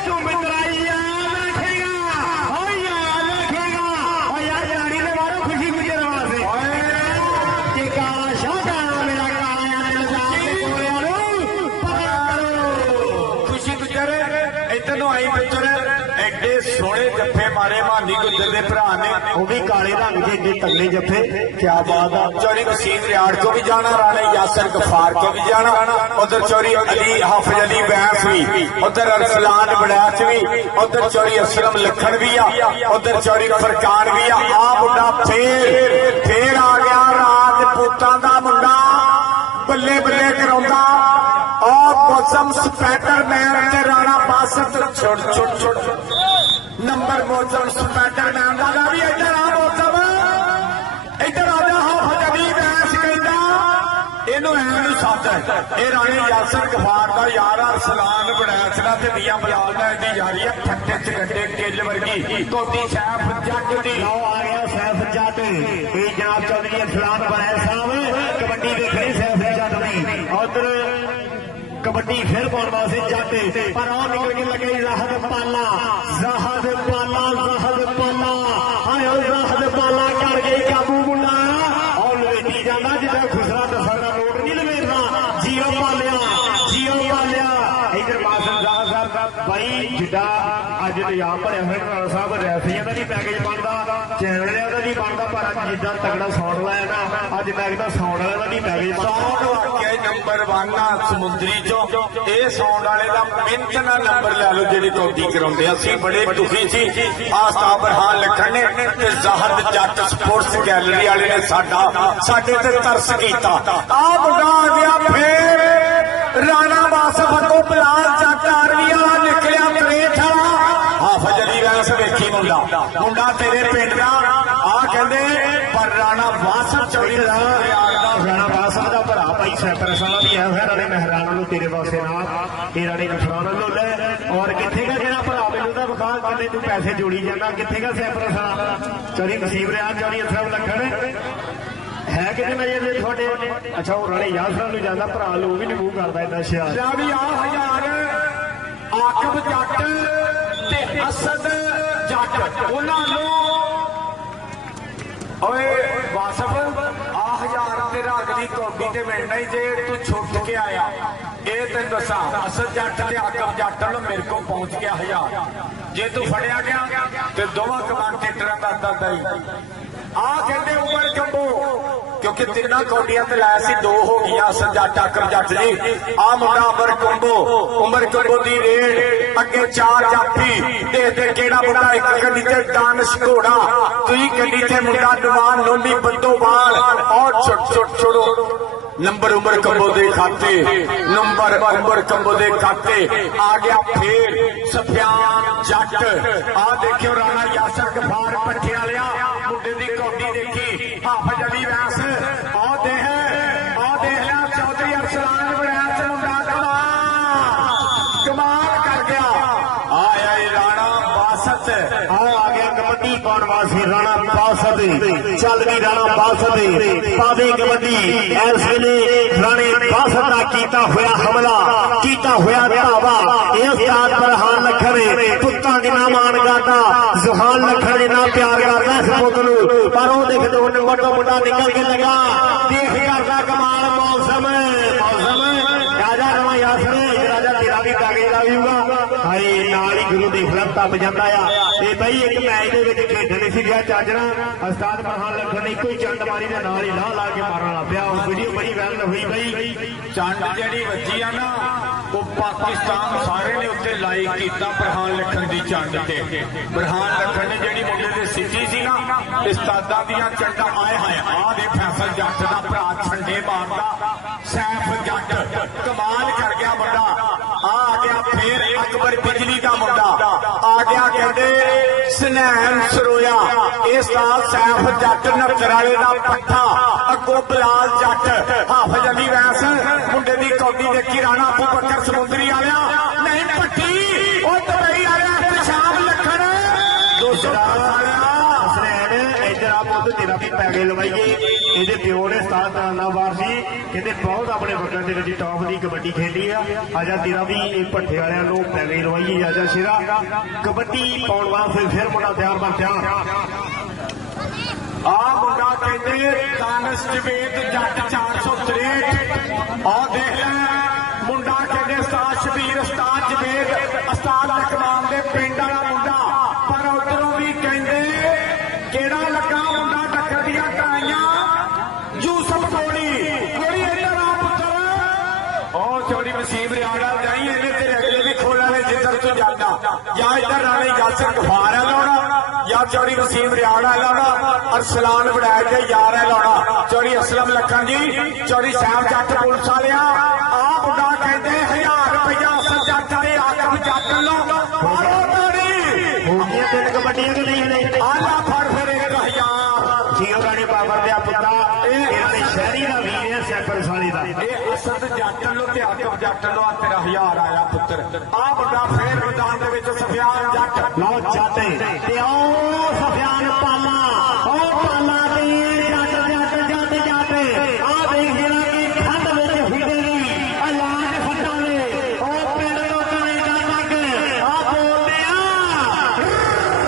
ਤੂੰ ਮਿੱਤਰਾਈ ਯਾਦ ਰੱਖੇਗਾ ਓ ਯਾਦ ਰੱਖੇਗਾ ਓ ਯਾਰ ਜਾੜੀ ਦੇ ਬਾਹਰੋਂ ਖੁਸ਼ੀ ਗੁਜਰ ਵਾਸਤੇ ਕਿ ਕਾਲਾ ਸ਼ਾਹਦਾ ਮੇਰਾ ਕਾਲਿਆਂ ਦੇ ਨਜ਼ਾਰ ਦੇ ਕੋਲਿਆਂ ਨੂੰ ਪਕੜ ਕਰੋ। ਖੁਸ਼ੀ ਗੁਜਰ ਇੱਧਰ ਨੂੰ ਆਈ ਪਿੱਛਰ ਐਡੇ ਸੋਹਣੇ ਜੱਫੇ ਮਾਰੇ ਮਾਨੀ ਗੁੱਜਰ ਦੇ ਭਰਾ ਨੇ ਉਹ ਵੀ ਕਾਲੇ ਰੰਗ ਦੇ ਏਡੇ ਤਗੜੇ ਜੱਫੇ ਕਿਆ ਬਾਤ ਆ। चौरी वसीम रियाड़ को भी जाना राणे यासर गफार को भी जाना उधर चौरी अली हाफिज अली बैस भी उधर अरसलान बड़ैच भी उधर चौरी असलम लखन भी आ उधर चौरी फरकान भी आ मुंडा फिर आ गया राजपूतां दा मुंडा बल्ले बल्ले कराउंदा और मौसम स्पैटर मैन ते राणा बासत छोट नंबर मौसम स्पैटर मैन दा भी इधर आ मौसम इधर आ जा हाफिज अली बैस कहंदा ਇਹਨੂੰ ਐਂ ਨੂੰ ਸੱਚ ਇਹ ਰਾਣੇ ਯਾਸਰ ਗਫਾਰ ਦਾ ਯਾਰ ਅਰਸਲਾਨ ਬੜੈਚਲਾ ਤੇ ਮੀਆਂ ਬਲਾਲ ਦਾ ਇਹਦੀ ਯਾਰੀ ਆ ਫੱਟੇ ਚ ਗੱਡੇ ਕਿੱਲ ਵਰਗੀ ਕੋਟੀ ਸੈਫ ਜੱਟ ਦੀ ਲਓ ਆ ਗਿਆ ਸੈਫ ਜੱਟ ਇਹ ਜਨਾਬ ਚੌਧਰੀ ਅਰਸਲਾਨ ਬੜੈਲ ਸਾਹਿਬ ਕਬੱਡੀ ਵੇਖਣੀ ਸੈਫ ਜੱਟ ਦੀ ਉਧਰ ਕਬੱਡੀ ਫਿਰ ਪਾਉਣ ਵਾਸਤੇ ਜੱਟ ਪਰ ਉਹ ਨਿਕਲ ਕੇ ਲੱਗੇ ਜ਼ਾਹਦ ਪਾਲਾ ਹਾਏ ਜ਼ਾਹਦ ਪਾਲਾ ਕਰ ਗਈ ਕਾਬੂ ਮੁੰਡਾ ਔਰ ਲਵੇਟੀ ਜਾਂਦਾ ਜਿੱਦਾਂ ਖੁਸਰਾ ਦਸਾਂ ਦਾ ਨੋਟ ਨਹੀਂ ਲਵੇਟਦਾ ਜੀਓ ਪਾਲਿਆ ਇਧਰ ਮਾਸਮ ਸਾਹਿਬ ਬਾਈ ਜਿੱਦਾਂ ਅੱਜ ਨਿਯਾਮ ਭਰਿਆ ਹੋਇਆ ਰਾਣਾ ਸਾਹਿਬ ਰੈਫਰੀਆਂ ਦਾ ਨਹੀਂ ਪੈਕੇਜ ਬਣਦਾ ਚੈਨਲਿਆਂ ਦਾ ਨਹੀਂ ਬਣਦਾ ਪਰ ਅੱਜ ਜਿੱਦਾਂ ਤਗੜਾ ਸਾਊਂਡ ਲਾਇਆ ਨਾ ਅੱਜ ਮੈਂ ਕਹਿੰਦਾ ਸਾਊਂਡ ਵਾਲੇ ਦਾ ਨਹੀਂ ਪੈਕੇਜ ਸਾਊਂਡ ਵਾਕਿਆ ਨੰਬਰ 1 ਆ ਸਮੁੰਦਰੀ ਚੋਂ ਇਹ ਸਾਊਂਡ ਵਾਲੇ ਦਾ ਮਿੰਟ ਨਾਲ ਨੰਬਰ ਲੈ ਲਓ ਜਿਹੜੀ ਕੌਡੀ ਕਰਾਉਂਦੇ ਅਸੀਂ ਬੜੇ ਦੁਖੀ ਸੀ ਆਸਤਾਬ ਰਹਾਨ ਲਖਣ ਨੇ ਤੇ ਜ਼ਾਹਦ ਜੱਟ ਸਪੋਰਟਸ ਗੈਲਰੀ ਵਾਲੇ ਨੇ ਸਾਡੇ ਤੇ ਤਰਸ ਕੀਤਾ ਆ ਮੁੰਡਾ ਆ ਗਿਆ ਫੇਰ ਰਾਣਾ ਬਾਸਫ ਤੋਂ ਬਲਾਲ ਜੱਟ ਆਰਮੀ ਵਾਲਾ ਨਿਕਲਿਆ ਤਰੇਠ ਵਾਲਾ ਹਾਫਿਜ ਅਲੀ ਵੈਸ ਵੇਖੀ ਮੁੰਡਾ ਤੇਰੇ ਪਿੰਡ ਦਾ ਆ ਕਹਿੰਦੇ ਪਰ ਰਾਣਾ ਬਾਸਫ ਚੌਧਰੀ ਦਾ ਰਾਣਾ ਬਾਸਫ ਦਾ ਭਰਾ ਭਾਈ ਸੈਪਰ ਸਾਲਾ ਵੀ ਆਇਆ ਹੋਇਆ ਰਾਣੇ ਮਹਿਰਾਣਾ ਨੂੰ ਤੇਰੇ ਵਾਸਤੇ ਨਾਲ ਇਹ ਰਾਣੇ ਗਫਰਾਨ ਨੂੰ ਲੈ ਔਰ ਕਿੱਥੇ ਦਾ ਜਿਹੜਾ ਭਰਾ ਮੈਨੂੰ ਦਾ ਵਿਖਾ ਕਿੰਨੇ ਤੂੰ ਪੈਸੇ ਜੋੜੀ ਜਾਂਦਾ ਕਿੱਥੇ ਦਾ ਸੈਪਰ ਸਾਲਾ ਚੌਧਰੀ ਨਸੀਬ ਰਿਆਜ਼ ਚੌਧਰੀ ਅਸਰਫ ਲੱਖਣ ਹੈ ਕਿਤੇ ਨਜ਼ਰ ਦੇ ਤੁਹਾਡੇ ਅੱਛਾ ਉਹ ਰਾਣੇ ਯਾਸਰ ਨੂੰ ਜਾਂਦਾ ਭਰਾ ਨੂੰ ਵੀ ਨਹੀਂ ਮੂੰਹ ਕਰਦਾ ਇਦਾਂ ਸ਼ਿਆਰ ਜਾ ਵੀ ਆ ਹਜ਼ਾਰ ਆਕਬ ਜੱਟ ਤੇ ਅਸਦ ਜੱਟ ਉਹਨਾਂ ਨੂੰ ਓਏ ਵਾਸਫ ਆ ਹਜ਼ਾਰ ਤੇਰਾ ਅਗਲੀ ਕੌਡੀ ਤੇ ਮਿਲਣਾ ਹੀ ਜੇ ਤੂੰ ਛੁੱਟ ਕੇ ਆਇਆ ਇਹ ਤੈਨੂੰ ਦੱਸਾਂ ਅਸਦ ਜੱਟ ਤੇ ਆਕਬ ਜੱਟ ਨੂੰ ਮੇਰੇ ਕੋਲ ਪਹੁੰਚ ਗਿਆ 1000 ਜੇ ਤੂੰ ਫੜਿਆ ਗਿਆ ਤੇ ਦੋਵਾਂ ਕਮਾਂਡੇਟਰਾਂ ਦਾ ਅੱਧਾ ਹੀ ਆ ਕਹਿੰਦੇ ਉਮਰ ਕੰਬੋ ਕਿਉਂਕਿ ਤਿੰਨਾਂ ਕੌਡੀਆਂ ਤੇ ਲਾਇਆ ਸੀ 2 ਹੋ ਗਈਆਂ ਅਸਦ ਜੱਟ ਆਕਬ ਜੱਟ ਜੀ ਆ ਮੁੰਡਾ ਉਮਰ ਕੰਬੋ ਦੀ ਰੇਡ ਅੱਗੇ 4 ਜਾਫੀ ਤੇ ਕਿਹੜਾ ਮੁੰਡਾ ਇੱਕ ਗੱਡੀ ਤੇ ਦਾਨਸ਼ ਘੋੜਾ ਤੁਸੀਂ ਗੱਡੀ ਤੇ ਮੁੰਡਾ ਨਵਾਨ ਨੋਨੀ ਬੰਦੋਵਾਲ ਔਰ ਛੋੜੋ ਨੰਬਰ ਉਮਰ ਕੰਬੋ ਦੇ ਖਾਤੇ ਉਮਰ ਕੰਬੋ ਦੇ ਖਾਤੇ ਆ ਗਿਆ ਫੇਰ ਸਫਿਆਨ ਜੱਟ ਆ ਦੇਖਿਓ ਰਾਣਾ ਯਾਸਰ ਗਫਾਰ ਪੱਠੇ ਵਾਲਿਆ ਮੁੰਡੇ ਦੀ ਕੌਡੀ ਦੇਖੀ ਹਾਫਿਜ ਅਲੀ ਵੈਸ ਆ ਦੇਖ ਲਿਆ ਚੌਧਰੀ ਅਰਸਲਾਨ ਬੜੈਚ ਮੁੰਡਾ ਕਮਾਲ ਕਰ ਗਿਆ ਆਇਆ ਰਾਣਾ ਬਾਸਤ ਆ ਗਿਆ ਕਬੱਡੀ ਪਾਉਣ ਵਾਸਤੇ ਰਾਣਾ ਬਾਸਤ ਚੱਲ ਵੀ ਰਾਣਾ ਬਾਸਤ ਪਾਵੇ ਕਬੱਡੀ ਇਸ ਵੇਲੇ ਰਾਣੇ ਬਾਸਤ ਦਾ ਕੀਤਾ ਹੋਇਆ ਹਮਲਾ ਕੀਤਾ ਹੋਇਆ ਧਾਵਾ ਇਹ ਉਸਤਾਦ ਬਰਹਾਨ ਲਖਣ ਪੁੱਤਾਂ ਜਿੰਨਾ ਮਾਣ ਕਰਦਾ ਜ਼ੁਹਾਨ ਲਖਣ ਜਿੰਨਾ ਪਿਆਰ ਕਰਦਾ ਇਸ ਪੁੱਤ ਨੂੰ ਪਰ ਉਹ ਦੇਖਦੇ ਹੁਣ ਵੱਡਾ ਮੁੰਡਾ ਨਿਕਲ ਕੇ ਲੱਗਾ ਦੇਖ ਕਰਦਾ ਕਮਾਲ ਮੌਸਮ ਰਾਜਾ ਰਾਣਾ ਯਾਸਰ ਰਾਜਾ ਤੇਰਾ ਵੀ ਪੈਕੇਜ ਆ ਜਾਊਗਾ ਹਾਏ ਨਾਲ ਹੀ ਗੁਰੂ ਦੀ ਫਿਲਮ ਤੱਪ ਜਾਂਦਾ ਆ ਤੇ ਬਈ ਇੱਕ ਮੈਚ ਦੇ ਵਿੱਚ ਖੇਡਣ ਸੀ ਗਿਆ ਚਾਜਣਾ ਉਸਤਾਦ ਬਰਹਾਨ ਲਖਣ ਨੇ ਇੱਕੋ ਹੀ ਚੰਡ ਮਾਰੀ ਦੇ ਨਾਲ ਹੀ ਲਾ ਕੇ ਮਾਰਨ ਲੱਗ ਪਿਆ ਉਹ ਵੀਡੀਓ ਬੜੀ ਵਾਇਰਲ ਹੋਈ ਬਈ ਚੰਡ ਜਿਹੜੀ ਵੱਜੀ ਆ ਨਾ ਉਹ ਪਾਕਿਸਤਾਨ ਸਾਰੇ ਨੇ ਉੱਤੇ ਲਾਈਕ ਕੀਤਾ ਬਰਹਾਨ ਲੱਖਣ ਦੀ ਚੰਡ ਤੇ। ਬਰਹਾਨ ਲੱਖਣ ਨੇ ਜਿਹੜੀ ਮੁੰਡੇ ਦੇ ਸਿੱਟੀ ਸੀ ਨਾ ਉਸਤਾਦਾਂ ਦੀਆਂ ਚੰਡਾਂ ਆਏ ਹਾਏ ਆਹ ਦੇ ਫੈਸਲ ਜੱਟ ਦਾ ਭਰਾ ਛੰਡੇ ਮਾਰਦਾ ਸੈਫ ਜੱਟ ਕਮਾਲ ਕਰ ਗਿਆ ਮੁੰਡਾ। ਆ ਗਿਆ ਫੇਰ ਅਕਬਰ ਬਿਜਲੀ ਦਾ ਮੁੰਡਾ ਆ ਗਿਆ ਕਹਿੰਦੇ ਸਨੈਨ ਸਰੋਇਆ ਇਸ ਦਾ ਸੈਫ ਜੱਟ ਨੱਚਰ ਵਾਲੇ ਦਾ ਪੱਠਾ ਅੱਗੋਂ ਬਲਾਲ ਜੱਟ ਹਾਫਿਜ਼ ਅਲੀ ਵੈਸ ਮੁੰਡੇ ਦੀ ਕੌਡੀ ਦੇਖੀ ਰਾਣਾ ਅਬੂ ਬਕਰ ਸਮੁੰਦਰੀ ਵਾਲਿਆ ਨਹੀਂ ਪੱਟੀ ਉਹ ਦੁਬਈ ਵਾਲਿਆ ਸ਼ਾਮ ਲੱਖਣ 200 ਇੱਧਰ ਆ ਪੁੱਤ ਤੇਰਾ ਵੀ ਪੈਗੇ ਲਵਾਈਏ। ਇਹਦੇ ਪਿਓ ਨੇ ਉਸਤਾਦ ਨਾਨਾਵਾਰ ਸੀ ਕਹਿੰਦੇ ਬਹੁਤ ਆਪਣੇ ਵਕਤ ਦੇ ਵਿੱਚ ਟੌਪ ਦੀ ਕਬੱਡੀ ਖੇਡੀ ਆ। ਆਜਾ ਤੇਰਾ ਵੀ ਇਹ ਭੱਠੇ ਵਾਲਿਆਂ ਨੂੰ ਪੈਗੇ ਲਵਾਈਏ। ਆਜਾ ਸ਼ੇਰਾ ਕਬੱਡੀ ਪਾਉਣ ਵਾਸਤੇ ਫਿਰ ਮੁੰਡਾ ਤਿਆਰ ਬਣ ਤਿਆਰ। ਆ ਮੁੰਡਾ ਕਹਿੰਦੇ ਦਾਨਿਸ਼ ਜਵੇਦ ਜੱਟ 463 ਆ ਦੇਖ ਲੈ ਮੁੰਡਾ ਕਹਿੰਦੇ ਉਸਤਾਦ ਸ਼ਬੀਰ ਉਸਤਾਦ ਜਵੇਦ ਉਸਤਾਦ ਲਖਮਾਨ ਦੇ ਪਿੰਡ ਵਾਲਾ ਮੁੰਡਾ ਪਰ ਉਧਰੋਂ ਵੀ ਕਹਿੰਦੇ ਕਿਹੜਾ ਲੱਗਾ ਮੁੰਡਾ ਟੱਕਰ ਦੀਆਂ ਟਾਈਆਂ ਯੂਸਫ ਗੋਲੀ ਇੱਧਰ ਆ ਪੁੱਤਰ ਉਹ ਚੋਰੀ ਵਸੀਮ ਰਿਆੜਾ ਜਾਈ ਇਹਨੇ ਤੇਰੇ ਅਗਲੇ ਵੀ ਖੋਲਾ ਨੇ ਜਿੱਧਰ ਤੂੰ ਜਾਂਦਾ ਜਾਂ ਇੱਧਰ ਰਾਣੇ ਯਾਸਰ ਗਫਾਰ ਹੈ ਲਾਉਣਾ ਜਾਂ ਚੌੜੀ ਵਸੀਮ ਰਿਆੜਾ ਲਾਉਣਾ ਅਰਸਲਾਨ ਵੜੈਜ ਦੇ ਯਾਰ ਹੈ ਲਾਉਣਾ ਚੌੜੀ ਅਸਲਮ ਲੱਖਣ ਜੀ ਚੌੜੀ ਸਾਹਿਬ ਜੱਟ ਪੁਲਿਸ ਵਾਲਿਆ ਆ ਮੁੰਡਾ ਕਹਿੰਦੇ 1000 ਰੁਪਇਆ ਅਸਲ ਜੱਟ ਦੇ ਆਕਮ ਜੱਟ ਲੋ ਮਾਰੋ ਤਾੜੀ ਹੋ ਗਈਆਂ ਤਿੰਨ ਕਬੱਡੀਆਂ ਕਿ ਨਹੀਂ ਨੇ ਆਲਾ ਫੜ ਫਿਰ 1000 ਜੀਓ ਰਾਣੀ ਬਾਬਰ ਦੇ ਪੁੱਤਾ ਇਹਨਾਂ ਦੇ ਸ਼ਹਿਰੀ ਦਾ ਵੀਰ ਹੈ ਸੈਪਰ ਸਾਲੀ ਦਾ। ਇਹ ਅਸਲ ਜੱਟ ਲੋ ਤੇ ਆਕਮ ਜੱਟ ਲੋ ਆ ਤੇਰਾ 1000 ਆਇਆ ਪੁੱਤਰ ਆ ਮੁੰਡਾ ਫੇਰ ਮੈਦਾਨ ਦੇ ਵਿੱਚ ਸਫਿਆਨ ਜੱਟ ਲਓ ਜਾਤੇ ਤੇ ਆਓ ਸਫਿਆਨ ਪਾਲਾ ਉਹ ਪਾਲਾ ਤੇ ਜੱਟ ਆ ਦੇਖ ਜਿਹੜਾ ਕਿ ਠੰਡ ਵਿੱਚ ਫਿਰਦੇ ਨਹੀਂ ਐਲਾਨ ਫੱਟਾਂ ਨੇ ਉਹ ਪਿੰਡ ਲੋਕਾਂ ਨੇ ਜਾਣਾ ਕਿ ਆ ਬੋਲਦੇ ਆ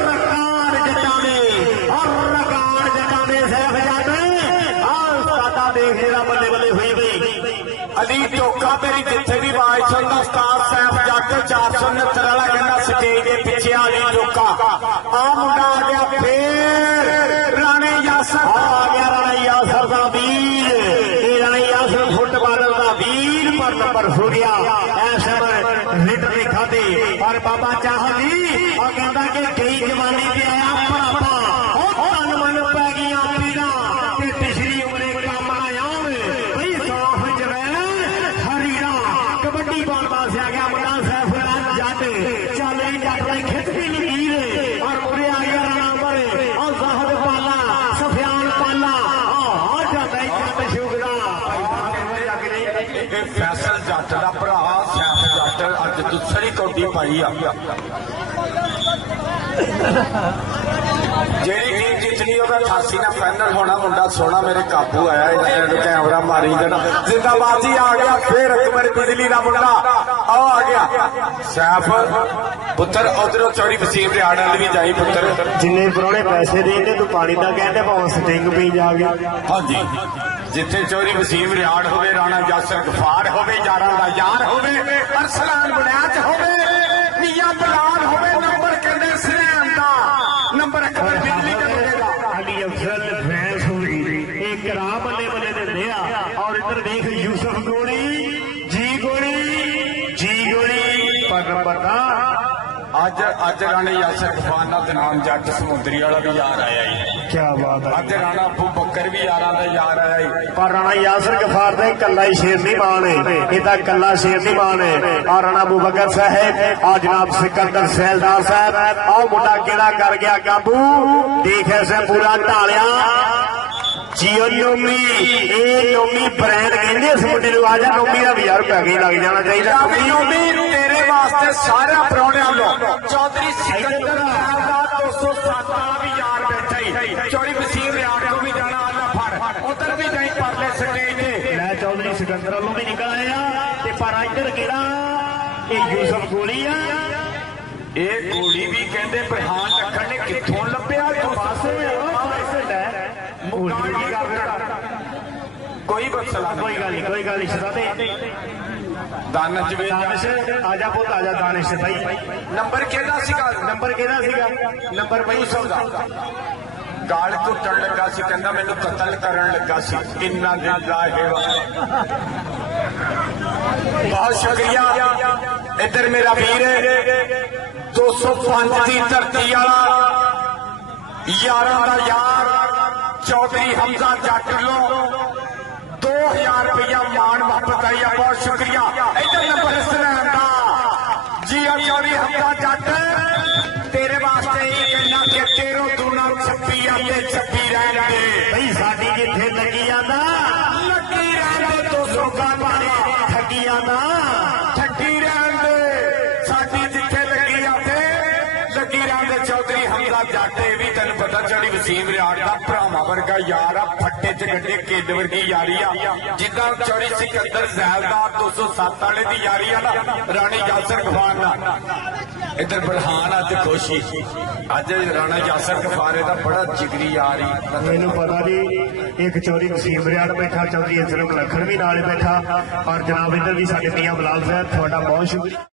ਰਕਾਰ ਜੱਟਾਂ ਦੇ ਔਰ ਰਕਾਰ ਜੱਟਾਂ ਦੇ ਸੈਫ ਜੱਟ ਆ ਉਸਤਾਦਾ ਦੇਖ ਜਿਹੜਾ ਬੱਲੇ ਬੱਲੇ ਹੋਈ ਬਈ ਅਲੀ ਟੋਕਾ ਮੇਰੀ ਜਿੱਥੇ ਵੀ ਆਵਾਜ਼ ਸੁਣਦਾ ਉਸਤਾਦ ਸਾਹਿਬ ਜੱਟ 469 ਵਾਲਾ ਕਹਿੰਦਾ ਸਟੇਜ ਦੇ ਪਿੱਛੇ ਅਲੀ ਟੋਕਾ ਆ ਮੁੰਡਾ ਆ ਗਿਆ ਫੇਰ ਰਾਣੇ ਯਾਸਰ ਆ ਗਿਆ ਰਾਣਾ ਯਾਸਰ ਦਾ ਵੀਰ ਇਹ ਰਾਣਾ ਯਾਸਰ ਫੁੱਟਬਾਲਰ ਦਾ ਵੀਰ ਪਰ ਨੰਬਰ ਹੋ ਗਿਆ ਐਸ ਹਿੱਟ ਦੇ ਖਾਤੇ ਪਰ ਬਾਬਾ ਚਾਹ ਜੀ ਉਹ ਕਹਿੰਦਾ ਕਿ ਕਈ ਜਵਾਨੀ ਤੇ ਆਇਆ ਭਰਾਪਾ ਉਹ ਤਨ ਮਨ ਪੈ ਗਈਆਂ ਪੀੜਾਂ ਤੇ ਪਿਛਲੀ ਉਮਰੇ ਕੰਮ ਨਾ ਆਉਣ ਬਈ ਸਾਫ ਜਵੈਣ ਹਰੀੜਾ ਕਬੱਡੀ ਬਾਲ ਪਾਸ ਆ ਗਿਆ ਮੁੰਡਾ ਸੈਫ ਜੱਟ ਚੱਲ ਰਹੀ ਜੱਟ ਨੇ ਖਿੱਚ ਵੀ ਲਗੀਰ ਔਰ ਮੁਰੇ ਆ ਗਿਆ ਰਾਣਾ ਮਰੇ ਔਰ ਜ਼ਾਹਦ ਪਾਲਾ ਸਫਿਆਨ ਪਾਲਾ ਆ ਜਾਂਦਾ ਜੱਟ ਸ਼ੁਗਰਾ ਇਹ ਫੈਸਲ ਜੱਟ ਦਾ ਭਰਾ ਸੈਫ ਜੱਟ ਅੱਜ ਦੂਸਰੀ ਕੌਡੀ ਪਾਈ ਆ ਜਿਹੜੀ ਟੀਮ ਜਿੱਤਣੀ ਉਹਦਾ 88 ਨਾਲ ਫਾਈਨਲ ਹੋਣਾ ਮੁੰਡਾ ਸੋਹਣਾ ਮੇਰੇ ਕਾਬੂ ਆਇਆ ਇਹਨਾਂ ਨੇ ਕੈਮਰਾ ਮਾਰੀ ਜਾਣਾ ਜ਼ਿੰਦਾਬਾਦ ਜੀ ਆ ਗਿਆ ਫੇਰ ਅਕਬਰ ਬਿਜਲੀ ਦਾ ਮੁੰਡਾ ਆ ਗਿਆ ਸੈਫ ਪੁੱਤਰ ਉਧਰੋਂ ਚੌੜੀ ਵਸੀਮ ਰਿਆੜ ਵਾਲ ਵੀ ਜਾਈ ਪੁੱਤਰ ਜਿੰਨੇ ਪੁਰਾਣੇ ਪੈਸੇ ਦੇ ਤੇ ਤੂੰ ਪਾਣੀ ਦਾ ਕਹਿੰਦੇ ਭਾਵੇਂ ਸਟਿੰਗ ਪੀ ਜਾ ਗਿਆ ਹਾਂਜੀ ਜਿੱਥੇ ਚੌੜੀ ਵਸੀਮ ਰਿਆੜ ਹੋਵੇ ਰਾਣਾ ਯਾਸਰ ਗਫਾਰ ਹੋਵੇ ਯਾਰਾਂ ਦਾ ਯਾਰ ਹੋਵੇ ਅਰਸਲਾਨ ਬੜੈਚ ਹੋਵੇ ਮੀਆਂ ਬਲਾਲ ਹੋਵੇ ਨੰਬਰ ਕਹਿੰਦੇ ਸਨੈਨ ਦਾ ਨੰਬਰ ਅਕਬਰ ਬਿਜਲੀ ਦਾ ਮਿਲੇਗਾ ਸਾਡੀ ਅਫਸਰ ਫੈਂਸ ਹੋਈ ਇਹ ਕਰਾ ਬੱਲੇ ਬੱਲੇ ਦਿੰਦੇ ਆ ਔਰ ਇੱਧਰ ਦੇਖ ਯੂਸਫ ਗੋਲੀ ਪਰ ਨੰਬਰ ਦਾ ਅੱਜ ਰਾਣੇ ਯਾਸਰ ਗਫਾਰ ਨਾਲ ਤੇ ਨਾਮ ਜੱਟ ਸਮੁੰਦਰੀ ਵਾਲਾ ਵੀ ਯਾਰ ਆਇਆ ਜੀ ਕੀ ਬਾਤ ਹੈ ਅੱਜ ਰਾਣਾ ਅਬੂ ਬਕਰ ਵੀ ਯਾਰਾਂ ਦਾ ਯਾਰ ਆਇਆ ਜੀ ਪਰ ਰਾਣਾ ਯਾਸਰ ਗਫਾਰ ਦਾ ਇਕੱਲਾ ਹੀ ਸ਼ੇਰ ਨਹੀਂ ਮਾਣ ਇਹ ਤਾਂ ਇਕੱਲਾ ਸ਼ੇਰ ਨਹੀਂ ਮਾਣ ਆ ਰਾਣਾ ਅਬੂ ਬਕਰ ਸਾਹਿਬ ਆ ਜਨਾਬ ਸਿਕੰਦਰ ਸੈਲਦਾਰ ਸਾਹਿਬ ਆਹ ਮੁੰਡਾ ਕਿਹੜਾ ਕਰ ਗਿਆ ਕਾਬੂ ਦੇਖ ਐਸੇ ਪੂਰਾ ਢਾਲਿਆ ਜੀਓ ਨੋਮੀ ਇਹ ਨੋਮੀ ਬ੍ਰਾਂਡ ਕਹਿੰਦੇ ਇਸ ਮੁੰਡੇ ਨੂੰ ਆ ਜਾ ਨੋਮੀ ਦਾ 1000 ਰੁਪਏ ਅੱਗੇ ਲੱਗ ਜਾਣਾ ਚਾਹੀਦਾ ਨੋਮੀ ਤੇਰੇ ਵਾਸਤੇ ਸਾਰਿਆਂ ਪ੍ਰਾਹੁਣਿਆਂ ਨੂੰ ਚੌਧਰੀ ਸਿਕੰਦਰ ਦਾ 207 ਵਾਲਾ ਵੀ ਯਾਰ ਬੈਠਾ ਹੀ ਚੌੜੀ ਵਸੀਮ ਰਿਆੜ ਕੋ ਵੀ ਜਾਣਾ ਆਲਾ ਫੜ ਉਧਰ ਵੀ ਜਾਈ ਪਰਲੇ ਸਟੇਜ ਤੇ ਲੈ ਚੌਧਰੀ ਸਿਕੰਦਰ ਵੱਲੋਂ ਵੀ ਨਿਕਲ ਆਇਆ ਤੇ ਪਰ ਇੱਧਰ ਕਿਹੜਾ ਇਹ ਯੂਸਫ ਗੋਲੀ ਆ ਇਹ ਗੋਲੀ ਵੀ ਕਹਿੰਦੇ ਬਰਹਾਨ ਲੱਖਣ ਨੇ ਕਿੱਥੋਂ ਲੱਭਿਆ ਤੂੰ ਪਾਸੇ ਕੋਈ ਮਸਲਾ ਕੋਈ ਗੱਲ ਨਹੀਂ ਸ਼ਹਜ਼ਾਦੇ ਦਾਨਿਸ਼ ਵੇ ਦਾਨਿਸ਼ ਆਜਾ ਪੁੱਤ ਆਜਾ ਦਾਨਿਸ਼ ਭਾਈ ਨੰਬਰ ਕਿਹਦਾ ਸੀਗਾ ਨੰਬਰ ਬਈ ਸੌਦਾ ਗਾਲ ਘੁੱਟਣ ਲੱਗਾ ਸੀ ਕਹਿੰਦਾ ਮੈਨੂੰ ਕਤਲ ਕਰਨ ਲੱਗਾ ਸੀ ਇੰਨਾ ਦਿਲ ਦਾ ਇਹ बहुत शुक्रिया। इधर मेरा वीर 205 की धरती वाला यारां दा यार चौधरी हमजा जट लो 2000 रुपया मान वापस आई है। बहुत शुक्रिया। इधर नंबर सनैन दा जी चौधरी हमजा जट तेरे वास्ते ही कहना कि तेरों दूना 26 आते 26 रहन दे भाई साडी जिथे लगी जांदा लगी रहन दे 200 का मारे ठगी जांदा ठगी रहन दे साडी जिथे लगी जाते लगी रहन दे। चौधरी हमजा जट भी तेन पता चढ़ी वसीम रियाड़ का भरावा वर्गा यार आ फट्टे च गड्डे किड वर्गी यारी आ जिदा चौड़ी सिकंदर जैलदार 207 वाले की यारी आ ना राणी यासर गफार ना। इधर बरहान अज खुशी अज राणा यासर गफारे का बड़ा जिगरी यार ही मैनू पता जी एक चौधरी वसीम रियाड़ बैठा चौधरी असरफ लखन भी नाल बैठा और जनाब इधर भी साडे मियां बलाल साहब थोड़ा बहुत शुक्रिया।